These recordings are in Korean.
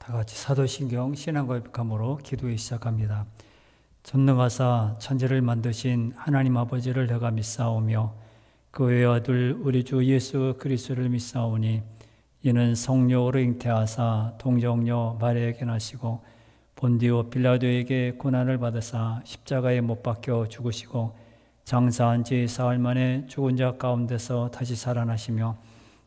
다 같이 사도신경 신앙고백함으로 기도에 시작합니다. 전능하사 천지를 만드신 하나님 아버지를 내가 믿사오며 그 외아들 우리 주 예수 그리스도를 믿사오니 이는 성령으로 잉태하사 동정녀 마리아에게 나시고 본디오 빌라도에게 고난을 받으사 십자가에 못 박혀 죽으시고 장사한 지 사흘 만에 죽은 자 가운데서 다시 살아나시며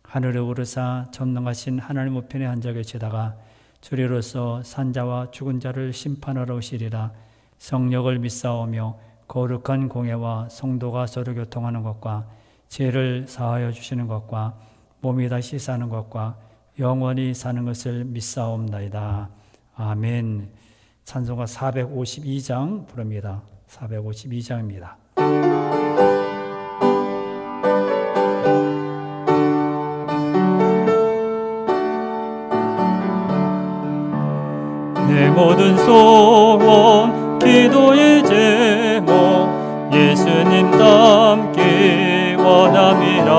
하늘에 오르사 전능하신 하나님 우편에 앉아 계시다가 주리로서 산자와 죽은 자를 심판하러 오시리라. 성령을 믿사오며 거룩한 공예와 성도가 서로 교통하는 것과 죄를 사하여 주시는 것과 몸이 다시 사는 것과 영원히 사는 것을 믿사옵나이다. 아멘. 찬송가 452장 부릅니다. 452장입니다. 내 모든 소원 기도의 제목 예수님 닮기 원함이라.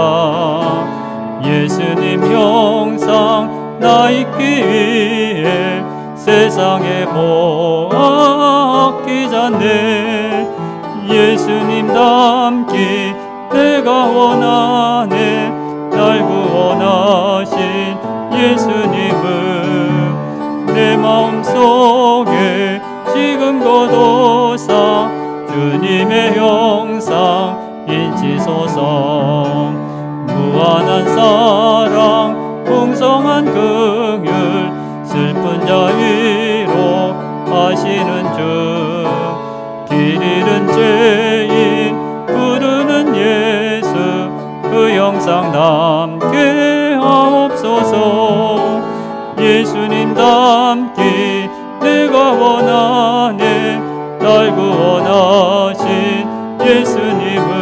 예수님 형상 나 있기 위해 세상에 뭐 아끼잖네. 예수님 닮기 내가 원하네. 날 구원하신 예수님을 내 마음속에 지금 거둬사 주님의 형상 인치소서. 무한한 사랑 풍성한 긍휼 슬픈 자 위로 하시는 주. 길 잃은 죄인 부르는 예수 그 형상 남게 하옵소서. 예수님 닮기 내가 원하네. 날 구원하신 예수님은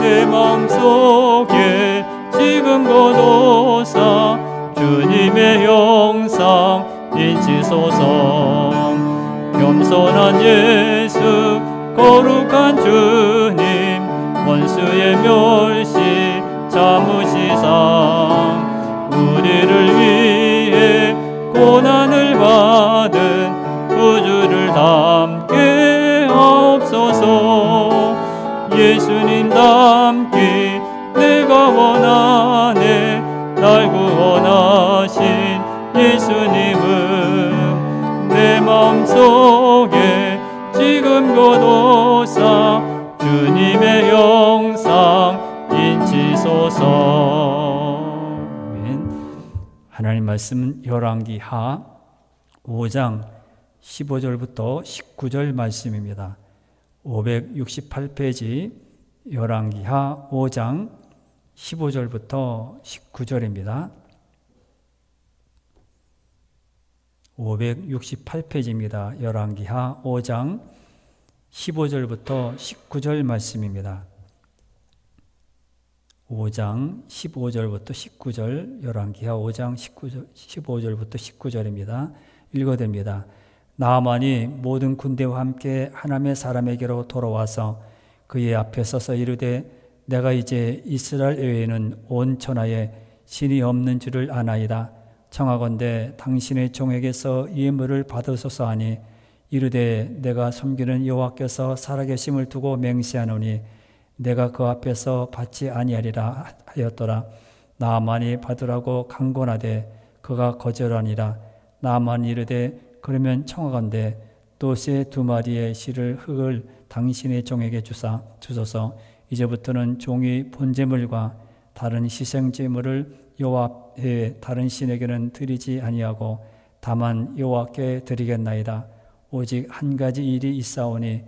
내 마음속에 지금 거둬사 주님의 형상 인치소서. 겸손한 예수 거룩한 주님 원수의 멸시 참으시사 우리를 위해 고난을 받은 구주를 닮게 하옵소서. 예수님 닮기 내가 원하네. 날 구원하신 예수님은 내 마음속에 지금 거둬사 주님의 형상 인치소서. 하나님 말씀은 열왕기하 5장 15절부터 19절 말씀입니다. 568페이지 열왕기하 5장 15절부터 19절입니다. 568페이지입니다. 열왕기하 5장 15절부터 19절 말씀입니다. 5장 15절부터 19절 열왕기하 5장 15절부터 19절입니다. 읽어드립니다. 나아만이 모든 군대와 함께 하나님의 사람에게로 돌아와서 그의 앞에 서서 이르되 내가 이제 이스라엘 외에는 온 천하에 신이 없는 줄을 아나이다. 청하건대 당신의 종에게서 예물을 받으소서 하니 이르되 내가 섬기는 여호와께서 살아계심을 두고 맹세하노니 내가 그 앞에서 받지 아니하리라 하였더라. 나아만이 받으라고 강권하되 그가 거절하니라. 나아만이 이르되 그러면 청하건대 또 새 2마리의 실을 흙을 당신의 종에게 주소서. 이제부터는 종이 본제물과 다른 희생제물을 여호와 앞에 다른 신에게는 드리지 아니하고 다만 여호와께 드리겠나이다. 오직 한 가지 일이 있사오니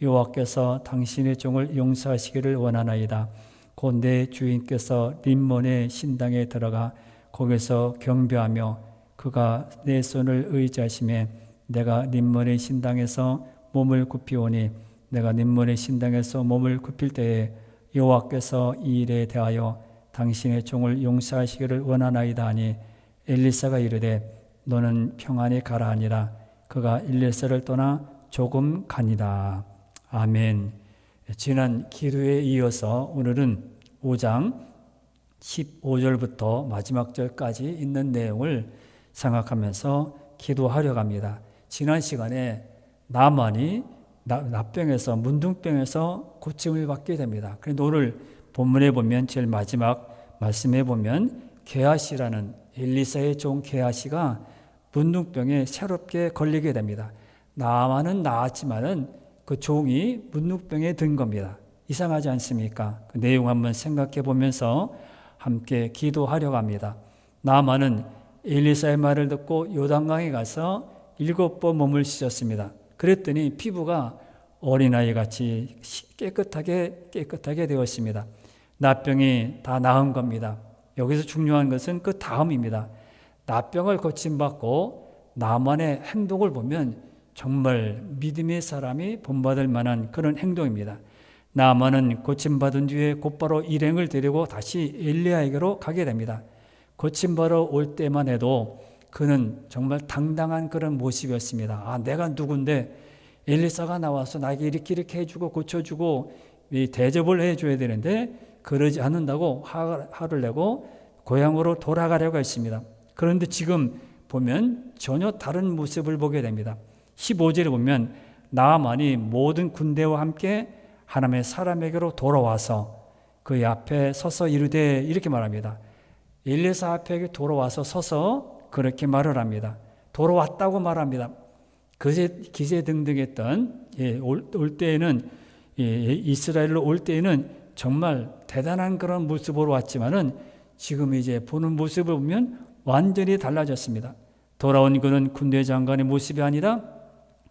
여호와께서 당신의 종을 용서하시기를 원하나이다. 곧 내 주인께서 림몬의 신당에 들어가 거기서 경배하며 그가 내 손을 의지하심에 내가 림몬의 신당에서 몸을 굽히오니 내가 림몬의 신당에서 몸을 굽힐 때에 여호와께서 이 일에 대하여 당신의 종을 용서하시기를 원하나이다 하니 엘리사가 이르되 너는 평안히 가라 하니라. 그가 엘리사를 떠나 조금 가니라. 아멘. 지난 기도에 이어서 오늘은 5장 15절부터 마지막 절까지 있는 내용을 생각하면서 기도하려고 합니다. 지난 시간에 나만이 납병에서 문둥병에서 고침을 받게 됩니다. 그런데 오늘 본문에 보면 제일 마지막 말씀에 보면 게하시라는 엘리사의 종 게하시가 문둥병에 새롭게 걸리게 됩니다. 나만은 나았지만은 그 종이 문둥병에 든 겁니다. 이상하지 않습니까? 그 내용 한번 생각해 보면서 함께 기도하려고 합니다. 나만은 엘리사의 말을 듣고 요단강에 가서 7번 몸을 씻었습니다. 그랬더니 피부가 어린아이 같이 깨끗하게 되었습니다. 나병이 다 나은 겁니다. 여기서 중요한 것은 그 다음입니다. 나병을 고침받고 나만의 행동을 보면 정말 믿음의 사람이 본받을 만한 그런 행동입니다. 나만은 고침받은 뒤에 곧바로 일행을 데리고 다시 엘리야에게로 가게 됩니다. 고침받으러 올 때만 해도 그는 정말 당당한 그런 모습이었습니다. 아, 내가 누군데 엘리사가 나와서 나에게 이렇게 해주고 고쳐주고 대접을 해줘야 되는데 그러지 않는다고 화를 내고 고향으로 돌아가려고 했습니다. 그런데 지금 보면 전혀 다른 모습을 보게 됩니다. 15절에 보면 나아만이 모든 군대와 함께 하나님의 사람에게로 돌아와서 그의 앞에 서서 이르되 이렇게 말합니다. 엘리사 앞에 돌아와서 서서 그렇게 말을 합니다. 돌아왔다고 말합니다. 그새 기세등등했던 올 때에는 이스라엘로 올 때에는 정말 대단한 그런 모습으로 왔지만은 지금 이제 보는 모습을 보면 완전히 달라졌습니다. 돌아온 그는 군대 장관의 모습이 아니라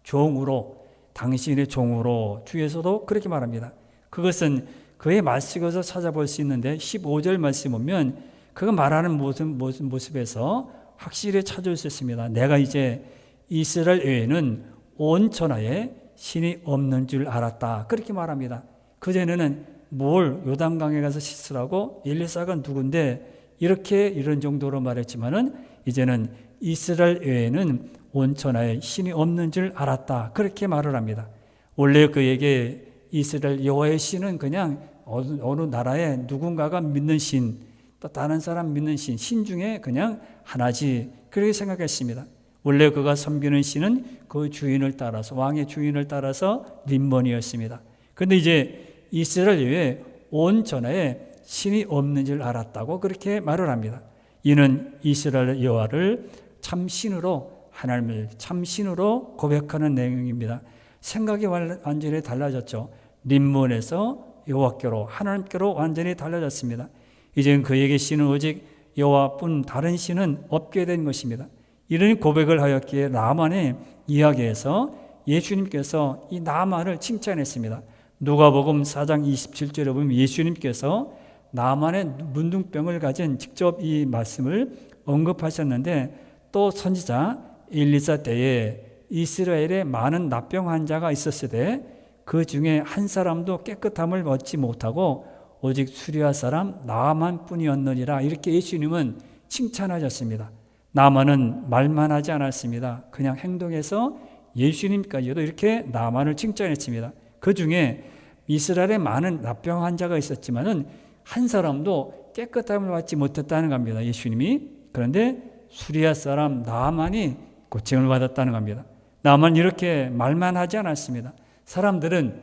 종으로, 당신의 종으로, 주에서도 그렇게 말합니다. 그것은 그의 말씀에서 찾아볼 수 있는데 15절 말씀 보면 그가 말하는 모습에서 확실히 찾을 수 있습니다. 내가 이제 이스라엘 외에는 온 천하에 신이 없는 줄 알았다. 그렇게 말합니다. 그전에는 뭘 요단강에 가서 씻으라고 엘리사가 누군데 이런 정도로 말했지만은 이제는 이스라엘 외에는 온 천하에 신이 없는 줄 알았다. 그렇게 말을 합니다. 원래 그에게 이스라엘 여호와의 신은 그냥 어느 나라에 누군가가 믿는 신, 또 다른 사람 믿는 신 중에 그냥 하나지 그렇게 생각했습니다. 원래 그가 섬기는 신은 그 주인을 따라서 왕의 주인을 따라서 림몬이었습니다. 그런데 이제 이스라엘 외에 온 천하에 신이 없는 줄 알았다고 그렇게 말을 합니다. 이는 이스라엘 여호와를 참신으로 하나님을 참신으로 고백하는 내용입니다. 생각이 완전히 달라졌죠. 림몬에서 여호와께로 하나님께로 완전히 달라졌습니다. 이제는 그에게 신은 오직 여호와뿐 다른 신은 없게 된 것입니다. 이런 고백을 하였기에 나만의 이야기에서 예수님께서 이 나만을 칭찬했습니다. 누가복음 4장 27절에 보면 예수님께서 나만의 문둥병을 가진 직접 이 말씀을 언급하셨는데 또 선지자 엘리사 때에 이스라엘에 많은 납병 환자가 있었을 때 그 중에 한 사람도 깨끗함을 얻지 못하고 오직 수리아 사람 나만 뿐이었느니라 이렇게 예수님은 칭찬하셨습니다. 나만은 말만 하지 않았습니다. 그냥 행동해서 예수님까지도 이렇게 나만을 칭찬했습니다. 그 중에 이스라엘에 많은 납병 환자가 있었지만은 한 사람도 깨끗함을 받지 못했다는 겁니다. 예수님이. 그런데 수리아 사람 나만이 고침을 받았다는 겁니다. 나만 이렇게 말만 하지 않았습니다. 사람들은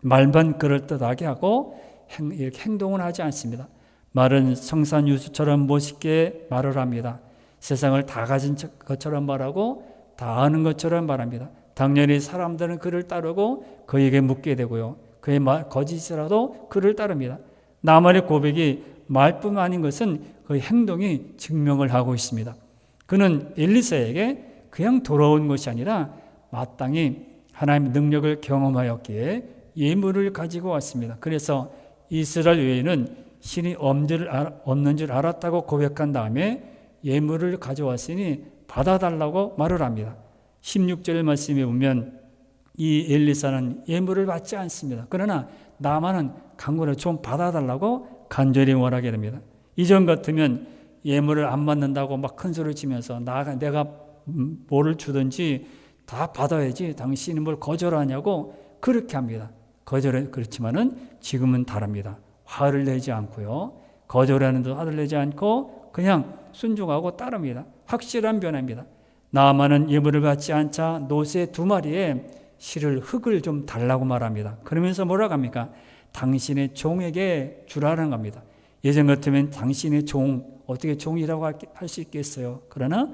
말만 그럴듯하게 하고 이렇게 행동을 하지 않습니다. 말은 성산유수처럼 멋있게 말을 합니다. 세상을 다 가진 것처럼 말하고 다 아는 것처럼 말합니다. 당연히 사람들은 그를 따르고 그에게 묻게 되고요. 그의 거짓이라도 그를 따릅니다. 나만의 고백이 말뿐만 아닌 것은 그의 행동이 증명을 하고 있습니다. 그는 엘리사에게 그냥 돌아온 것이 아니라 마땅히 하나님의 능력을 경험하였기에 예물을 가지고 왔습니다. 그래서 이스라엘 외에는 신이 없는 줄 알았다고 고백한 다음에 예물을 가져왔으니 받아달라고 말을 합니다. 16절 말씀에 보면 이 엘리사는 예물을 받지 않습니다. 그러나 나만은 간구를 좀 받아달라고 간절히 원하게 됩니다. 이전 같으면 예물을 안 받는다고 막 큰 소리를 치면서 내가 뭐를 주든지 다 받아야지 당신이 뭘 거절하냐고 그렇게 합니다. 그렇지만은 지금은 다릅니다. 화를 내지 않고요. 거절하는 데 화를 내지 않고 그냥 순종하고 따릅니다. 확실한 변화입니다. 나아만은 예물을 받지 않자 노새 2마리에 실을 흙을 좀 달라고 말합니다. 그러면서 뭐라고 합니까? 당신의 종에게 주라는 겁니다. 예전 같으면 당신의 종, 어떻게 종이라고 할 수 있겠어요? 그러나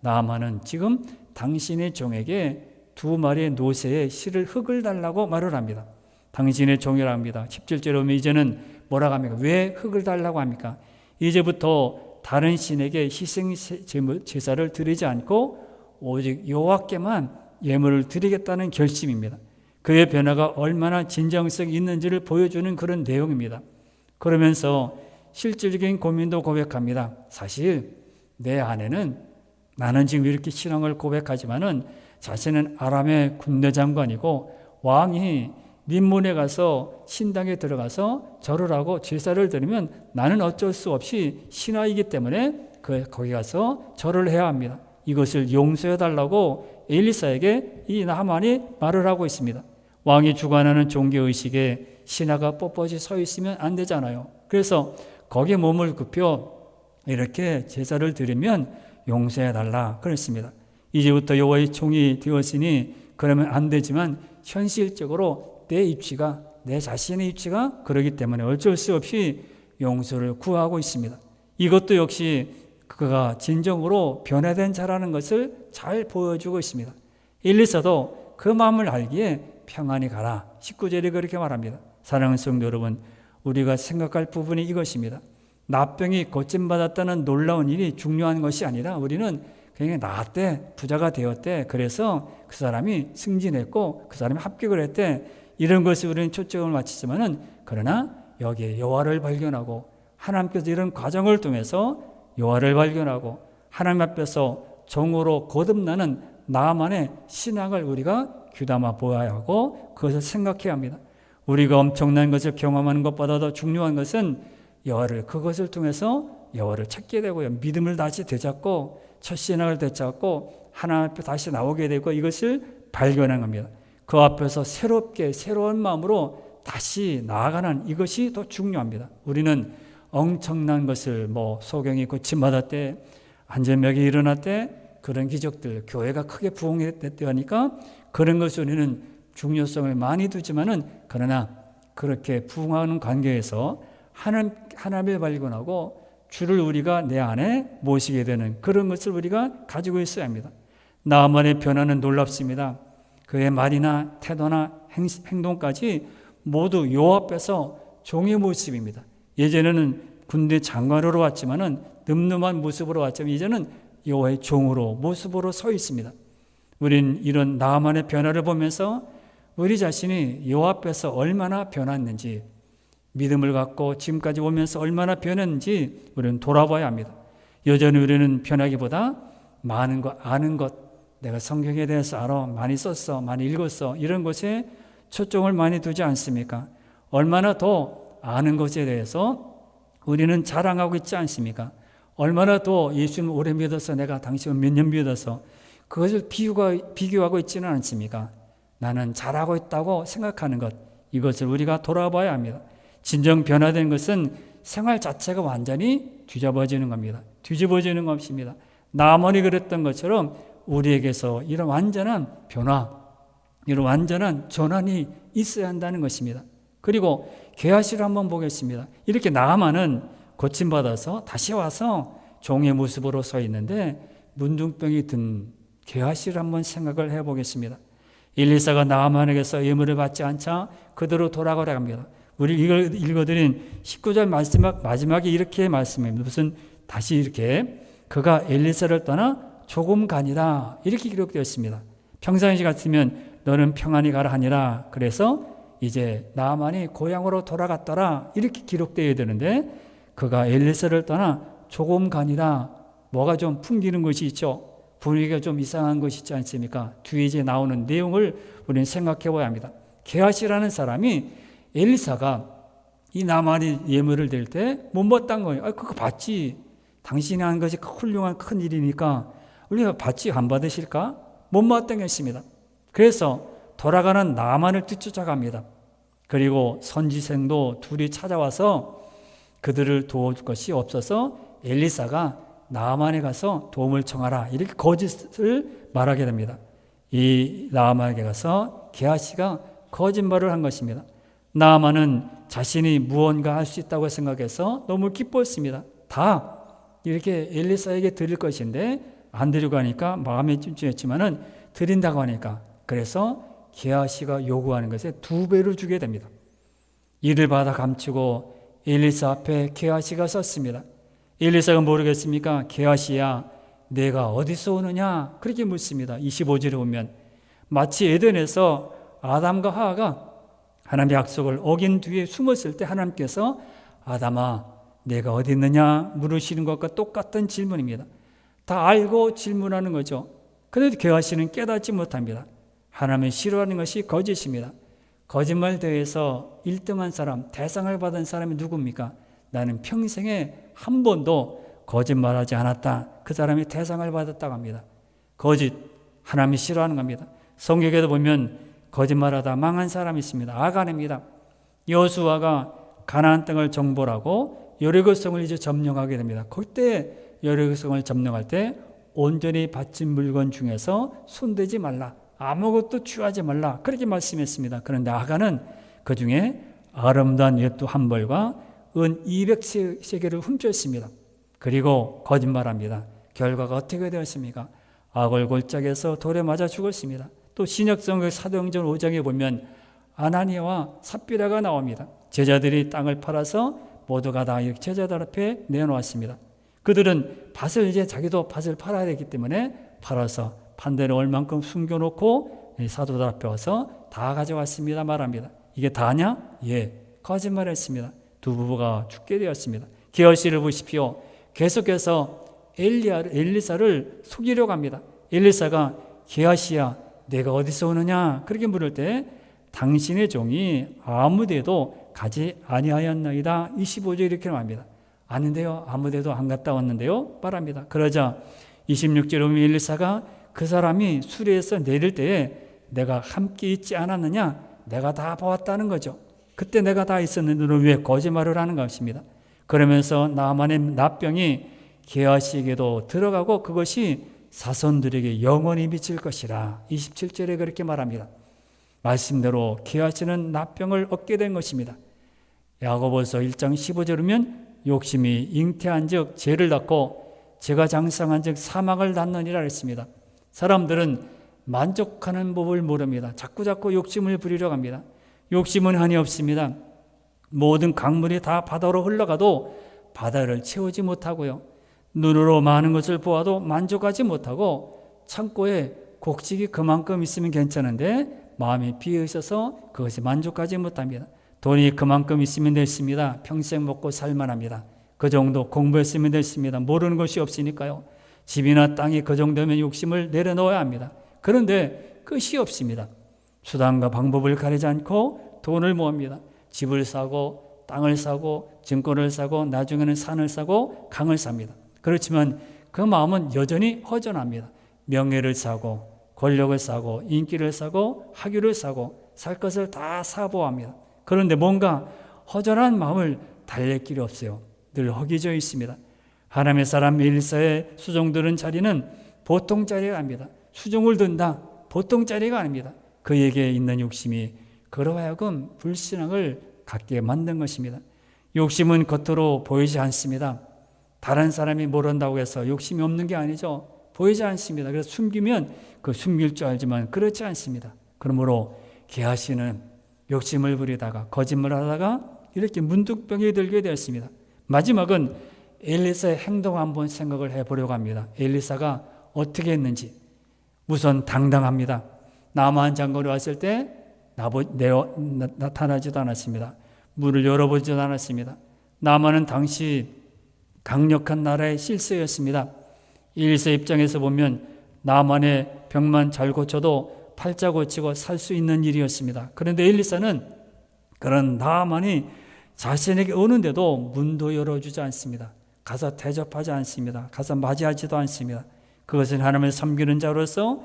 나아만은 지금 당신의 종에게 2마리의 노새에 실을 흙을 달라고 말을 합니다. 당신의 종이라고 합니다. 17절에 보면 이제는 뭐라고 합니까? 왜 흙을 달라고 합니까? 이제부터 다른 신에게 희생 제사를 드리지 않고 오직 여호와께만 예물을 드리겠다는 결심입니다. 그의 변화가 얼마나 진정성이 있는지를 보여주는 그런 내용입니다. 그러면서 실질적인 고민도 고백합니다. 사실 내 아내는, 나는 지금 이렇게 신앙을 고백하지만은 자신은 아람의 군대 장관이고 왕이 림몬에 가서 신당에 들어가서 절을 하고 제사를 드리면 나는 어쩔 수 없이 신하이기 때문에 거기 가서 절을 해야 합니다. 이것을 용서해달라고 엘리사에게 이 나만이 말을 하고 있습니다. 왕이 주관하는 종교의식에 신하가 뻣뻣이 서 있으면 안 되잖아요. 그래서 거기에 몸을 굽혀 이렇게 제사를 드리면 용서해달라 그랬습니다. 이제부터 여호와의 종이 되었으니 그러면 안 되지만 현실적으로 내 입지가, 내 자신의 입지가 그러기 때문에 어쩔 수 없이 용서를 구하고 있습니다. 이것도 역시 그가 진정으로 변화된 자라는 것을 잘 보여주고 있습니다. 엘리사도 그 마음을 알기에 평안히 가라. 19절에 그렇게 말합니다. 사랑하는 성도 여러분, 우리가 생각할 부분이 이것입니다. 나병이 고침받았다는 놀라운 일이 중요한 것이 아니라 우리는 그냥 나았대, 부자가 되었대, 그래서 그 사람이 승진했고 그 사람이 합격을 했대, 이런 것에 우리는 초점을 맞추지만은, 그러나 여기에 여호와를 발견하고 하나님께서 이런 과정을 통해서 여호와를 발견하고 하나님 앞에서 종으로 거듭나는 나만의 신앙을 우리가 귀담아 보아야 하고 그것을 생각해야 합니다. 우리가 엄청난 것을 경험하는 것보다 더 중요한 것은 여호와를, 그것을 통해서 여호와를 찾게 되고요. 믿음을 다시 되찾고 첫 신앙을 되찾고 하나님 앞에 다시 나오게 되고 이것을 발견한 겁니다. 그 앞에서 새롭게 새로운 마음으로 다시 나아가는 이것이 더 중요합니다. 우리는 엄청난 것을 소경이 고침받았대, 안전병이 일어났대, 그런 기적들, 교회가 크게 부흥했대 하니까 그런 것을 우리는 중요성을 많이 두지만은, 그러나 그렇게 부흥하는 관계에서 하나님을 발견하고 주를 우리가 내 안에 모시게 되는 그런 것을 우리가 가지고 있어야 합니다. 나만의 변화는 놀랍습니다. 그의 말이나 태도나 행동까지 모두 여호와 앞에서 종의 모습입니다. 예전에는 군대 장관으로 왔지만은 늠름한 모습으로 왔지만 이제는 여호와의 종으로 모습으로 서 있습니다. 우린 이런 나만의 변화를 보면서 우리 자신이 여호와 앞에서 얼마나 변했는지, 믿음을 갖고 지금까지 오면서 얼마나 변했는지 우리는 돌아봐야 합니다. 여전히 우리는 변하기보다 많은 것, 아는 것, 내가 성경에 대해서 알아, 많이 썼어, 많이 읽었어, 이런 것에 초점을 많이 두지 않습니까? 얼마나 더 아는 것에 대해서 우리는 자랑하고 있지 않습니까? 얼마나 더 예수님 오래 믿어서, 내가 당신을 몇 년 믿어서, 그것을 비교하고 있지는 않습니까? 나는 잘하고 있다고 생각하는 것, 이것을 우리가 돌아봐야 합니다. 진정 변화된 것은 생활 자체가 완전히 뒤집어지는 겁니다. 뒤집어지는 것입니다. 나만이 그랬던 것처럼 우리에게서 이런 완전한 변화, 이런 완전한 전환이 있어야 한다는 것입니다. 그리고 게하시를 한번 보겠습니다. 이렇게 나아만은 고침받아서 다시 와서 종의 모습으로 서 있는데 문둥병이 든 게하시를 한번 생각을 해보겠습니다. 엘리사가 나아만에게서 예물을 받지 않자 그대로 돌아가라 합니다. 우리 이걸 읽어드린 19절 마지막에 이렇게 말씀합니다. 무슨 다시 이렇게 그가 엘리사를 떠나 조금 가니라 이렇게 기록되어 있습니다. 평상시 같으면 너는 평안히 가라 하니라. 그래서 이제 나아만이 고향으로 돌아갔더라 이렇게 기록되어야 되는데 그가 엘리사를 떠나 조금 가니라. 뭐가 좀 풍기는 것이 있죠. 분위기가 좀 이상한 것이 있지 않습니까? 뒤에 이제 나오는 내용을 우리는 생각해 봐야 합니다. 게하시라는 사람이 엘리사가 이 나만이 예물을 댈 때 못 봤던 거예요. 그거 봤지. 당신이 한 것이 훌륭한 큰 일이니까 우리가 받지 안 받으실까? 못 받던 것입니다. 그래서 돌아가는 나만을 뒤쫓아갑니다. 그리고 선지생도 둘이 찾아와서 그들을 도와줄 것이 없어서 엘리사가 나아만에 가서 도움을 청하라. 이렇게 거짓을 말하게 됩니다. 이 나아만에게 가서 게하시가 거짓말을 한 것입니다. 나아만은 자신이 무언가 할 수 있다고 생각해서 너무 기뻤습니다. 다 이렇게 엘리사에게 드릴 것인데 안 드리고 하니까 마음에 찜찜했지만은 드린다고 하니까, 그래서 게하시가 요구하는 것에 2배를 주게 됩니다. 이를 받아 감추고 엘리사 앞에 게하시가 섰습니다. 엘리사가 모르겠습니까? 게하시야, 내가 어디서 오느냐? 그렇게 묻습니다. 25절에 보면 마치 에덴에서 아담과 하와가 하나님의 약속을 어긴 뒤에 숨었을 때 하나님께서 아담아, 내가 어디 있느냐 물으시는 것과 똑같은 질문입니다. 다 알고 질문하는 거죠. 그런데 게하시는 깨닫지 못합니다. 하나님이 싫어하는 것이 거짓입니다. 거짓말 대회에서 1등한 사람, 대상을 받은 사람이 누굽니까? 나는 평생에 한 번도 거짓말하지 않았다. 그 사람이 대상을 받았다고 합니다. 거짓, 하나님이 싫어하는 겁니다. 성경에도 보면 거짓말하다 망한 사람이 있습니다. 아간입니다. 여호수아가 가나안 땅을 정벌하고 여리고성을 이제 점령하게 됩니다. 그때 여리고성을 점령할 때 온전히 바친 물건 중에서 손대지 말라, 아무것도 취하지 말라, 그렇게 말씀했습니다. 그런데 아간은 그 중에 아름다운 옛도 한 벌과 은 200세겔을 훔쳤습니다. 그리고 거짓말합니다. 결과가 어떻게 되었습니까? 악을 골짜기에서 돌에 맞아 죽었습니다. 또 신약성경 사도행전 5장에 보면 아나니아와 삽비라가 나옵니다. 제자들이 땅을 팔아서 모두가 다 제자들 앞에 내놓았습니다. 그들은 밭을 이제 자기도 밭을 팔아야 되기 때문에 팔아서 판 대로 얼만큼 숨겨놓고 사도들 앞에 와서 다 가져왔습니다 말합니다. 이게 다냐? 예, 거짓말했습니다. 2부부가 죽게 되었습니다. 게하시를 보십시오. 계속해서 엘리사를 속이려고 합니다. 엘리사가 게하시야, 내가 어디서 오느냐 그렇게 물을 때 당신의 종이 아무데도 가지 아니하였나이다. 25절 이렇게 말합니다. 아닌데요, 아무데도 안 갔다 왔는데요 말합니다. 그러자 26절에 보면 엘리사가 그 사람이 수리에서 내릴 때에 내가 함께 있지 않았느냐, 내가 다 보았다는 거죠. 그때 내가 다 있었는데 너는 왜 거짓말을 하는 것입니다. 그러면서 나만의 납병이 게하시에게도 들어가고 그것이 사손들에게 영원히 미칠 것이라. 27절에 그렇게 말합니다. 말씀대로 게하시는 납병을 얻게 된 것입니다. 야고보서 1장 15절에 보면 욕심이 잉태한 즉 죄를 낳고 죄가 장성한 즉 사망을 낳느니라 했습니다. 사람들은 만족하는 법을 모릅니다. 자꾸자꾸 욕심을 부리려고 합니다. 욕심은 한이 없습니다. 모든 강물이 다 바다로 흘러가도 바다를 채우지 못하고요, 눈으로 많은 것을 보아도 만족하지 못하고, 창고에 곡식이 그만큼 있으면 괜찮은데 마음이 비어 있어서 그것이 만족하지 못합니다. 돈이 그만큼 있으면 됐습니다. 평생 먹고 살만합니다. 그 정도 공부했으면 됐습니다. 모르는 것이 없으니까요. 집이나 땅이 그 정도면 욕심을 내려놓아야 합니다. 그런데 끝이 없습니다. 수단과 방법을 가리지 않고 돈을 모읍니다. 집을 사고 땅을 사고 증권을 사고 나중에는 산을 사고 강을 삽니다. 그렇지만 그 마음은 여전히 허전합니다. 명예를 사고 권력을 사고 인기를 사고 학위를 사고 살 것을 다 사보합니다. 그런데 뭔가 허전한 마음을 달랠 길이 없어요. 늘 허기져 있습니다. 하나님의 사람 엘리사의 수종 들은 자리는 보통 자리가 아닙니다. 수종을 든다, 보통 자리가 아닙니다. 그에게 있는 욕심이 그로 하여금 불신앙을 갖게 만든 것입니다. 욕심은 겉으로 보이지 않습니다. 다른 사람이 모른다고 해서 욕심이 없는 게 아니죠. 보이지 않습니다. 그래서 숨기면 그 숨길 줄 알지만 그렇지 않습니다. 그러므로 게하시는 욕심을 부리다가 거짓말하다가 이렇게 문득병이 들게 되었습니다. 마지막은 엘리사의 행동 한번 생각을 해보려고 합니다. 엘리사가 어떻게 했는지. 우선 당당합니다. 나만 장군이 왔을 때 나타나지도 않았습니다. 문을 열어보지도 않았습니다. 나만은 당시 강력한 나라의 실세였습니다. 엘리사 입장에서 보면 나만의 병만 잘 고쳐도 팔자 고치고 살 수 있는 일이었습니다. 그런데 엘리사는 그런 나만이 자신에게 오는데도 문도 열어주지 않습니다. 가서 대접하지 않습니다. 가서 맞이하지도 않습니다. 그것은 하나님을 섬기는 자로서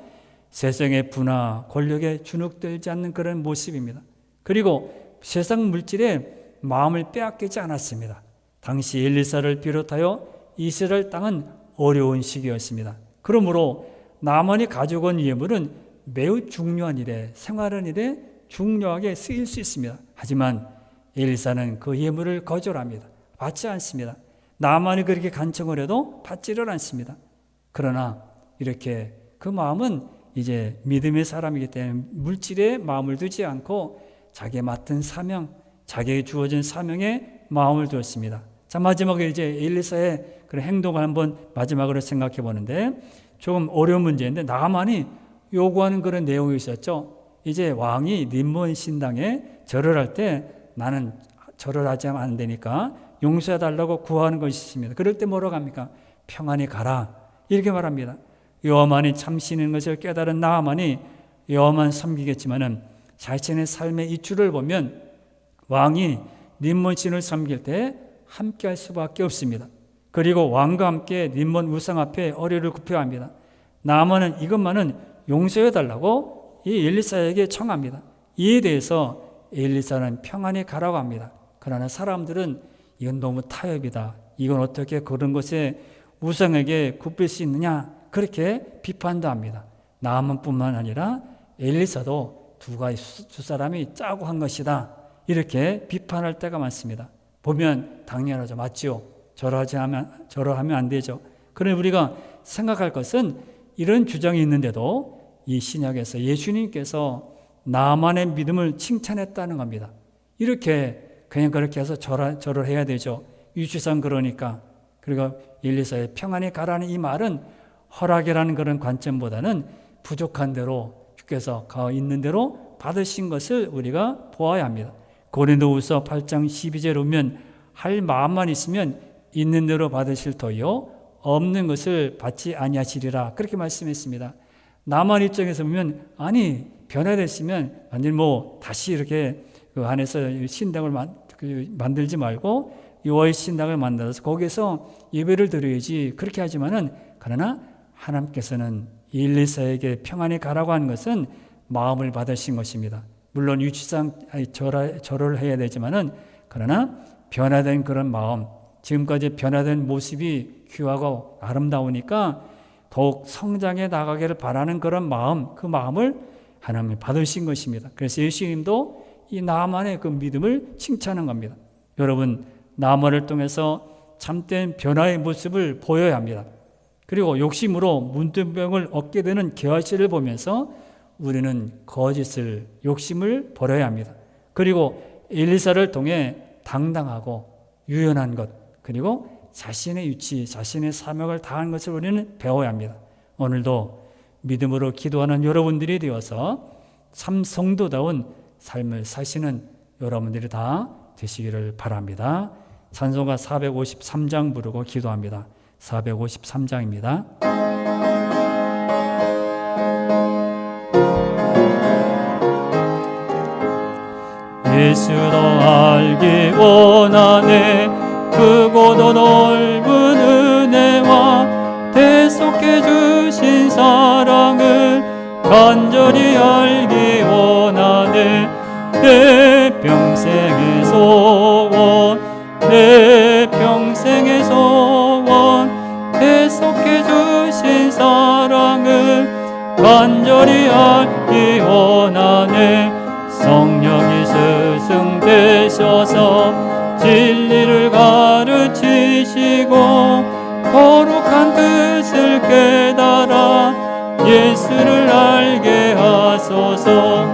세상의 부나 권력에 주눅들지 않는 그런 모습입니다. 그리고 세상 물질에 마음을 빼앗기지 않았습니다. 당시 엘리사를 비롯하여 이스라엘 땅은 어려운 시기였습니다. 그러므로 나만이 가지고 온 예물은 매우 중요한 일에, 생활하는 일에 중요하게 쓰일 수 있습니다. 하지만 엘리사는 그 예물을 거절합니다. 받지 않습니다. 나만이 그렇게 간청을 해도 받지를 않습니다. 그러나 이렇게 그 마음은 이제 믿음의 사람이기 때문에 물질에 마음을 두지 않고 자기의 맡은 사명, 자기에게 주어진 사명에 마음을 두었습니다. 자, 마지막에 이제 엘리사의 그런 행동을 한번 마지막으로 생각해 보는데, 조금 어려운 문제인데 나만이 요구하는 그런 내용이 있었죠. 이제 왕이 림몬 신당에 절을 할 때 나는 절을 하지 않으면 안 되니까 용서해 달라고 구하는 것이 있습니다. 그럴 때 뭐라고 합니까? 평안히 가라, 이렇게 말합니다. 여호와만이 참신인 것을 깨달은 나만이 여호와만 섬기겠지만은 자신의 삶의 이추를 보면 왕이 림몬 신을 섬길 때 함께 할 수밖에 없습니다. 그리고 왕과 함께 림몬 우상 앞에 어뢰를 굽혀야 합니다. 나만은 이것만은 용서해 달라고 이 엘리사에게 청합니다. 이에 대해서 엘리사는 평안히 가라고 합니다. 그러나 사람들은 이건 너무 타협이다, 이건 어떻게 그런 것에 우상에게 굽힐 수 있느냐, 그렇게 비판도 합니다. 나만뿐만 아니라 엘리사도 두 사람이 짜고 한 것이다, 이렇게 비판할 때가 많습니다. 보면 당연하죠. 맞죠? 절하면 안 되죠. 그런데 우리가 생각할 것은 이런 주장이 있는데도 이 신약에서 예수님께서 나만의 믿음을 칭찬했다는 겁니다. 이렇게 그냥 그렇게 해서 절을 해야 되죠. 유치상 그러니까. 그리고 엘리사의 평안히 가라는 이 말은 허락이라는 그런 관점보다는 부족한 대로 주께서 있는 대로 받으신 것을 우리가 보아야 합니다. 고린도후서 8장 12절에 보면 할 마음만 있으면 있는 대로 받으실 터이요 없는 것을 받지 아니하시리라, 그렇게 말씀했습니다. 나만 입장에서 보면 아니 변화됐으면 완전 다시 이렇게 그 안에서 신당을 만들지 말고 요하의 신당을 만들어서 거기서 예배를 드려야지, 그렇게 하지만은 그러나 하나님께서는 엘리사에게 평안히 가라고 하는 것은 마음을 받으신 것입니다. 물론 유치상 절을 해야 되지만은 그러나 변화된 그런 마음, 지금까지 변화된 모습이 귀하고 아름다우니까 더욱 성장해 나가기를 바라는 그런 마음, 그 마음을 하나님이 받으신 것입니다. 그래서 예수님도 이 나만의 그 믿음을 칭찬한 겁니다. 여러분, 나만을 통해서 참된 변화의 모습을 보여야 합니다. 그리고 욕심으로 문둥병을 얻게 되는 게하시를 보면서 우리는 거짓을, 욕심을 버려야 합니다. 그리고 엘리사를 통해 당당하고 유연한 것, 그리고 자신의 위치, 자신의 사명을 다한 것을 우리는 배워야 합니다. 오늘도 믿음으로 기도하는 여러분들이 되어서 참 성도다운 삶을 사시는 여러분들이 다 되시기를 바랍니다. 찬송가 453장 부르고 기도합니다. 453장입니다. 예수도 알기 원하네, 크고도 넓은 은혜와 대속해 주신 사랑을 간절히 알기 원하네. 내 평생의 소원, 내 평생의 소원, 대속해 주신 사랑을 간절히 알기 원하네. 성령이 스승 되셔서 진리를 가르치시고 거룩한 뜻을 깨달아 예수를 알게 하소서.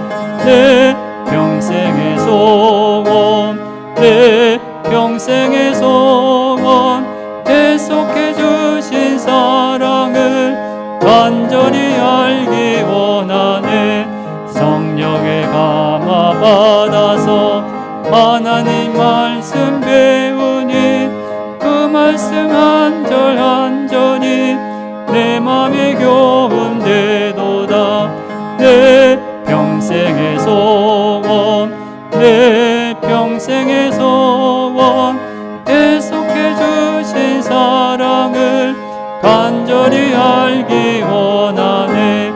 내 평생의 소원, 내 평생의 소원, 대속해 주신 사랑을 간절히 알기 원하네. 성령에 감화받아서 하나님 말씀 배우니 그 말씀 한 절 한 절이 내 맘에 교훈되도다. 내 평생의 소원, 내 평생의 소원, 대속해 주신 사랑을 간절히 알기 원하네.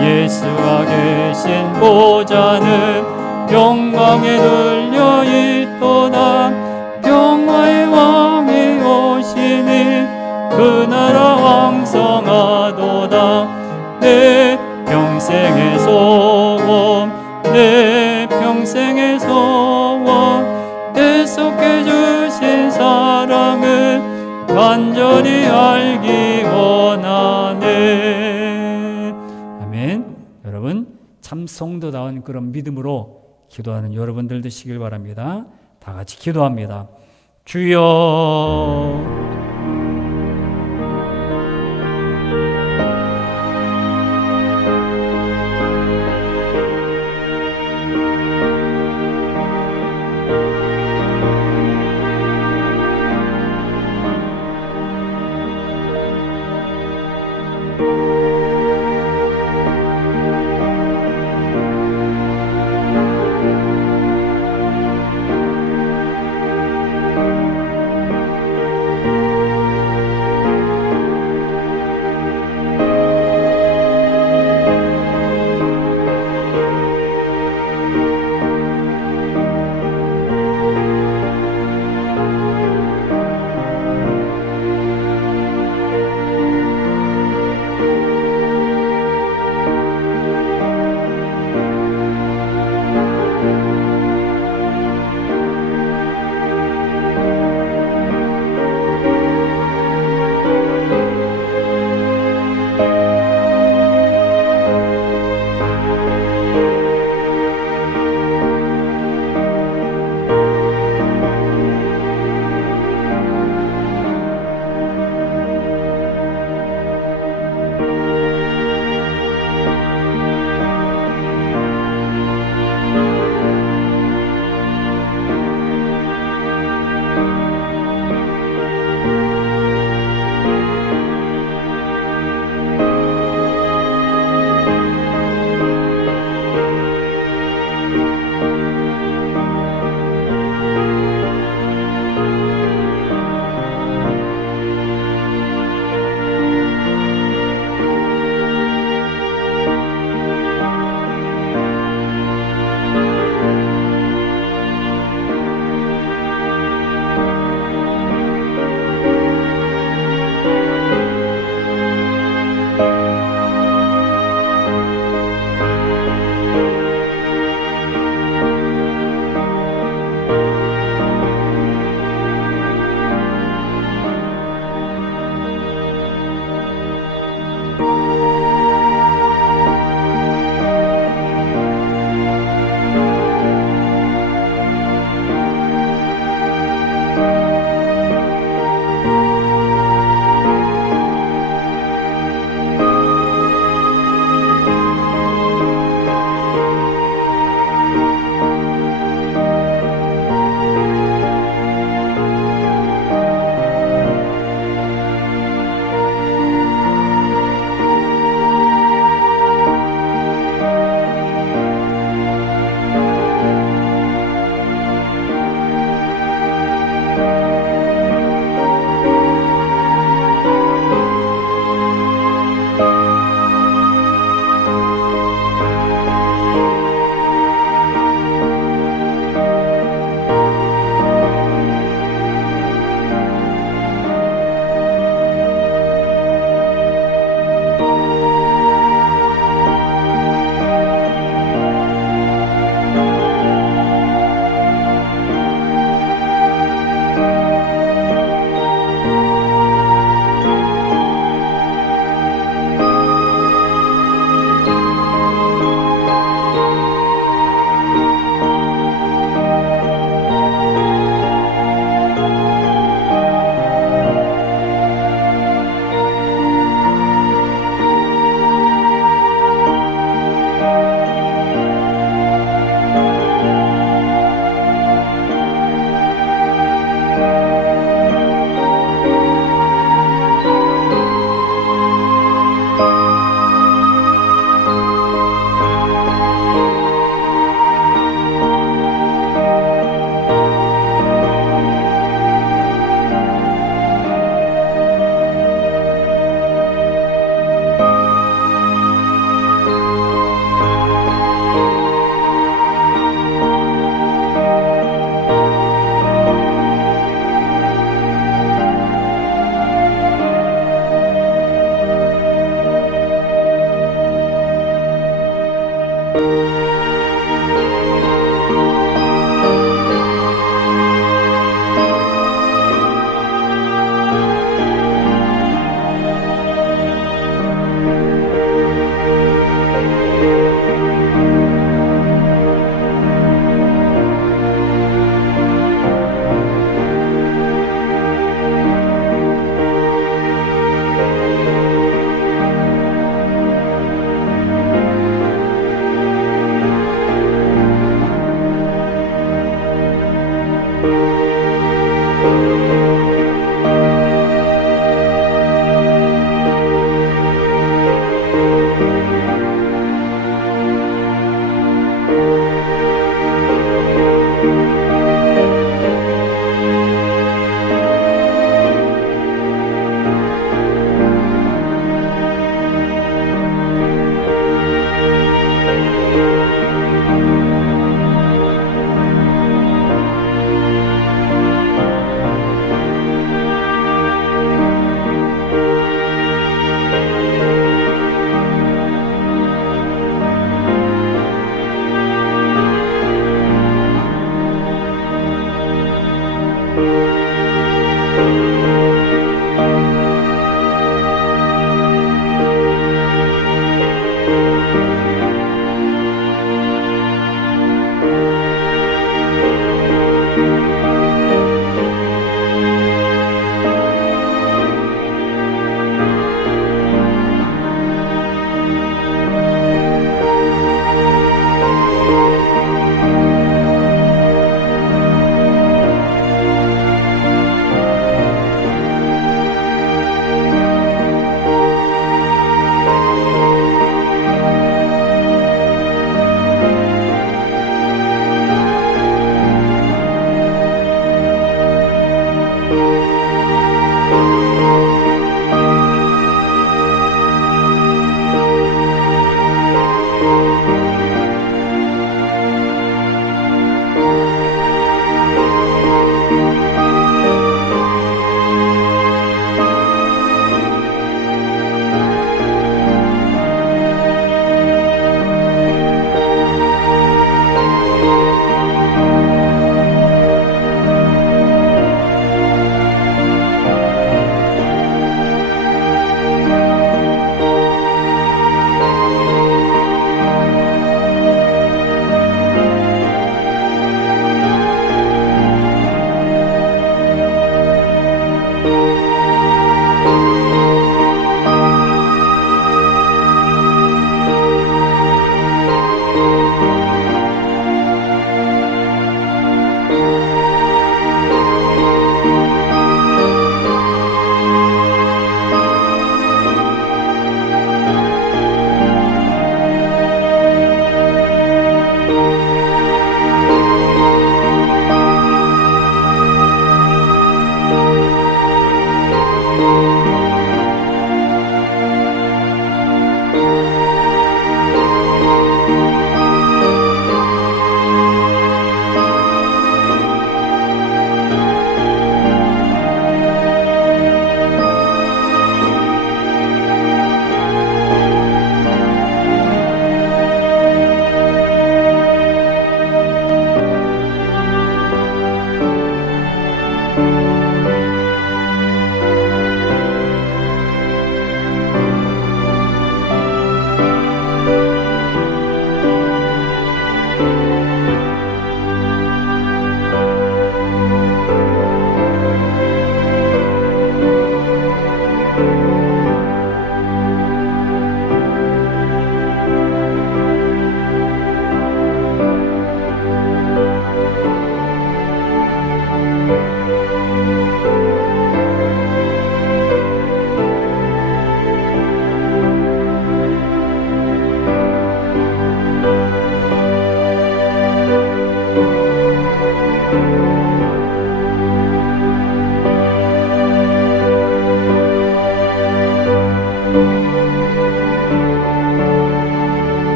예수가 계신 보좌는 영광에 들려 있도다. 평화의 왕이 오시니 그 나라와 원하도다. 내 평생의 소원, 내 평생의 소원, 계속해 주신 사랑을 간절히 알기 원하네. 아멘. 여러분, 참 성도다운 그런 믿음으로 기도하는 여러분들 되시길 바랍니다. 다 같이 기도합니다. 주여